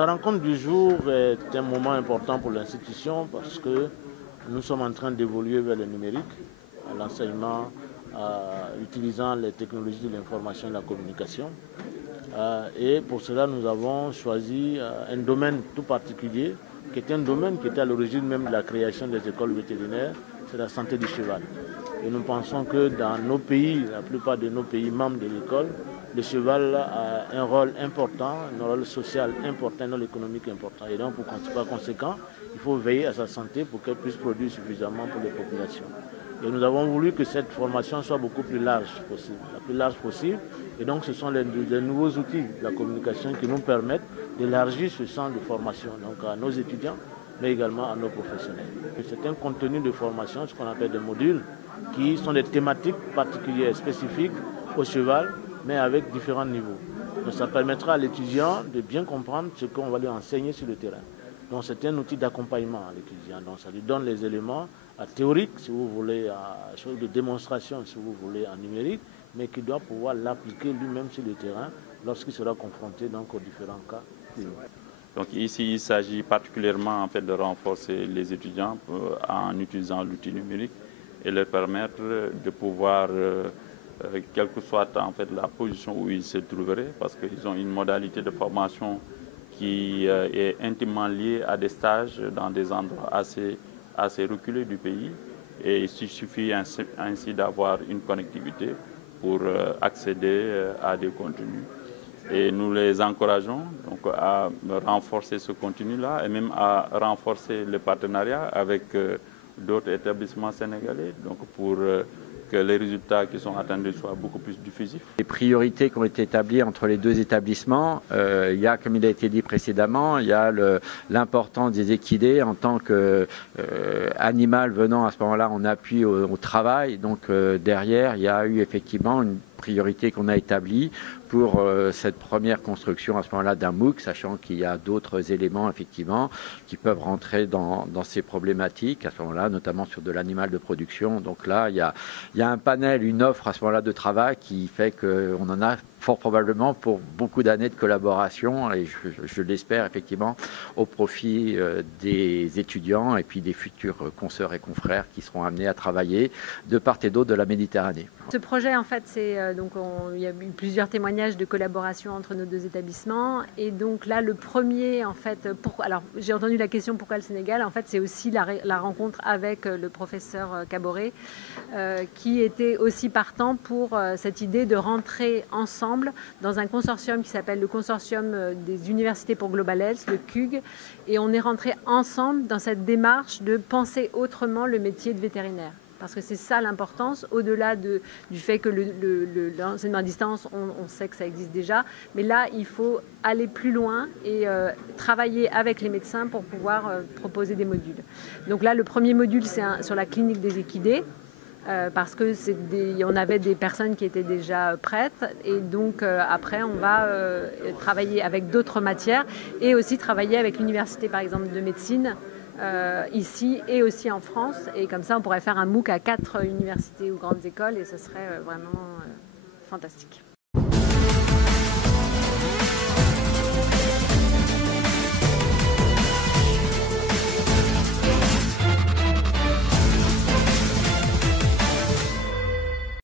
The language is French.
La rencontre du jour est un moment important pour l'institution parce que nous sommes en train d'évoluer vers le numérique, l'enseignement utilisant les technologies de l'information et de la communication. Et pour cela, nous avons choisi un domaine tout particulier, qui est un domaine qui était à l'origine même de la création des écoles vétérinaires, c'est la santé du cheval. Et nous pensons que dans nos pays, la plupart de nos pays membres de l'école, le cheval a un rôle important, un rôle social important, un rôle économique important. Et donc, par conséquent, il faut veiller à sa santé pour qu'elle puisse produire suffisamment pour les populations. Et nous avons voulu que cette formation soit beaucoup plus large possible, la plus large possible. Et donc, ce sont les nouveaux outils de la communication qui nous permettent d'élargir ce champ de formation donc à nos étudiants, mais également à nos professionnels. C'est un contenu de formation, ce qu'on appelle des modules, qui sont des thématiques particulières, spécifiques au cheval, mais avec différents niveaux. Donc, ça permettra à l'étudiant de bien comprendre ce qu'on va lui enseigner sur le terrain. Donc c'est un outil d'accompagnement à l'étudiant. Donc ça lui donne les éléments théoriques, si vous voulez, de démonstration, si vous voulez, en numérique, mais qui doit pouvoir l'appliquer lui-même sur le terrain lorsqu'il sera confronté donc, aux différents cas. Donc ici, il s'agit particulièrement en fait, de renforcer les étudiants en utilisant l'outil numérique et leur permettre de pouvoir, quelle que soit en fait, la position où ils se trouveraient, parce qu'ils ont une modalité de formation qui est intimement lié à des stages dans des endroits assez reculés du pays. Et il suffit ainsi d'avoir une connectivité pour accéder à des contenus. Et nous les encourageons donc, à renforcer ce contenu-là et même à renforcer le partenariat avec d'autres établissements sénégalais donc pour que les résultats qui sont attendus soient beaucoup plus diffusifs. Les priorités qui ont été établies entre les deux établissements, il y a, comme il a été dit précédemment, il y a l'importance des équidés en tant qu'animal venant à ce moment-là en appui au travail. Donc derrière, il y a eu effectivement une priorité qu'on a établie pour cette première construction à ce moment-là d'un MOOC, sachant qu'il y a d'autres éléments effectivement qui peuvent rentrer dans ces problématiques à ce moment-là, notamment sur de l'animal de production. Donc là, il y a un panel, une offre à ce moment-là de travail qui fait qu'on en a fort probablement pour beaucoup d'années de collaboration et je l'espère effectivement au profit des étudiants et puis des futurs consoeurs et confrères qui seront amenés à travailler de part et d'autre de la Méditerranée. Ce projet, en fait, il y a eu plusieurs témoignages de collaboration entre nos deux établissements et donc là, le premier, en fait, alors j'ai entendu la question pourquoi le Sénégal, en fait, c'est aussi la rencontre avec le professeur Kaboré qui était aussi partant pour cette idée de rentrer ensemble dans un consortium qui s'appelle le consortium des universités pour Global Health, le CUG, et on est rentré ensemble dans cette démarche de penser autrement le métier de vétérinaire. Parce que c'est ça l'importance, au-delà du fait que l'enseignement à distance, on sait que ça existe déjà, mais là, il faut aller plus loin et travailler avec les médecins pour pouvoir proposer des modules. Donc là, le premier module, c'est sur la clinique des équidés, parce qu'on avait des personnes qui étaient déjà prêtes et donc après on va travailler avec d'autres matières et aussi travailler avec l'université par exemple de médecine ici et aussi en France et comme ça on pourrait faire un MOOC à 4 universités ou grandes écoles et ce serait vraiment fantastique.